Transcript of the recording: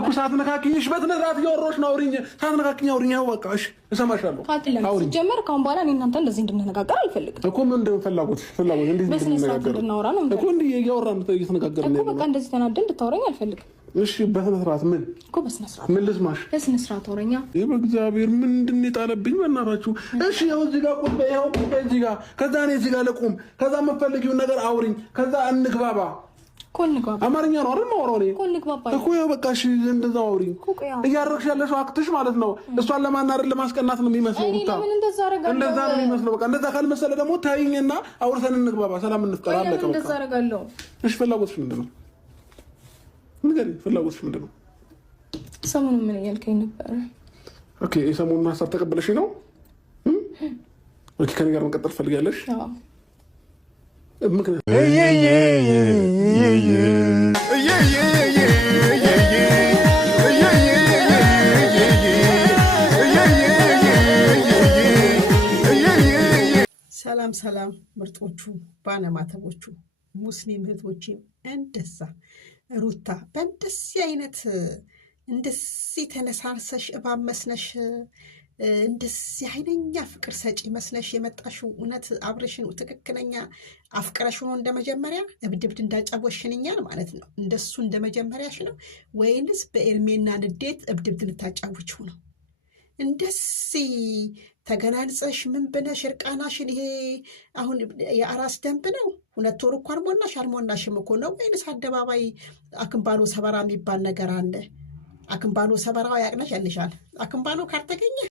እኮ ሳትነካኪኝሽ በትነራት ያወራሽ ነው አውሪኝ ሳትነካኪኝ አውሪኝ ያው በቃ እሺ እሰማሻለሁ አውሪኝ ጀመር ካሁን በኋላ እኔ እናንተ እንደዚህ እንድንነጋገር አልፈልግም እኮ ምን እንደፈላጉት እንዴ እንድንነጋገር ነው እኮ እንዴ ያወራን እየተነጋገርን ነው በቃ እንደዚህ ተናደን እንድታወራኝ አልፈልግም እሺ በስነስርዓት ምን እኮ በስነስርዓት ምን ልስማሽ በስነስርዓት አውረኛ በእግዚአብሔር ምንድን ነው የጣለብኝ በእናታችሁ እሺ ያው እዚህ ጋር ቁጭ በይ ያው እዚህ ጋር ከዛ እኔ እዚህ ጋር ልቁም ከዛ የምትፈልጊውን ነገር አውሪኝ ከዛ እንግባባ አማርኛ ነው አይደል ማወራው እኮ ያው በቃ እሺ እንደዛው አውሪኝ እያረግሽ ያለሽው አክትሽ ማለት ነው እሷን ለማናደር ለማስቀናት ነው የሚመስለው እንደዛ ነው የሚመስለው በቃ እንደዛ ካልመሰለ ደግሞ ታይኝና አውርተን እንግባባ ሰላም እንፍጠር አለቀ በቃ እንደዛ አደርጋለሁ እሺ ፍላጎትሽ ምንድነው ንገሪ ፍላጎትሽ ምንድነው ሰሞኑን ምን እያልከኝ ነበር ኦኬ ሰሞኑን ሀሳብ ተቀበለሽ ነው ኦኬ ከኔ ጋር መቀጠል ፈልጋለሽ አዎ ሰላም ምርጦቹ ባለማተቦቹ ሙስሊም እህቶቼም እንደዛ ሩታ በእንደዚህ አይነት እንደዚህ ተነሳርሰሽ እባብ መስነሽ እንደዚህ ኃይለኛ ፍቅር ሰጪ መስነሽ የመጣሽው እውነት አብረሽን ትክክለኛ አፍቅረሽ ሆኖ እንደመጀመሪያ እብድብድ እንዳጫወሽንኛል ማለት ነው እንደሱ እንደመጀመሪያሽ ነው ወይንስ በኤርሜና ንዴት እብድብድ ልታጫውችው ነው እንደዚህ ተገናንጸሽ ምን ብነሽ እርቃናሽን ይሄ አሁን የአራስ ደንብ ነው 2 ወር እንኳን ሞናሽ አልሞናሽም እኮ ነው ወይንስ አደባባይ አክምባሎ ሰበራ የሚባል ነገር አለ አክምባሎ ሰበራው ያቅነሽ ያልሻል አክምባሎ ካልተገኘ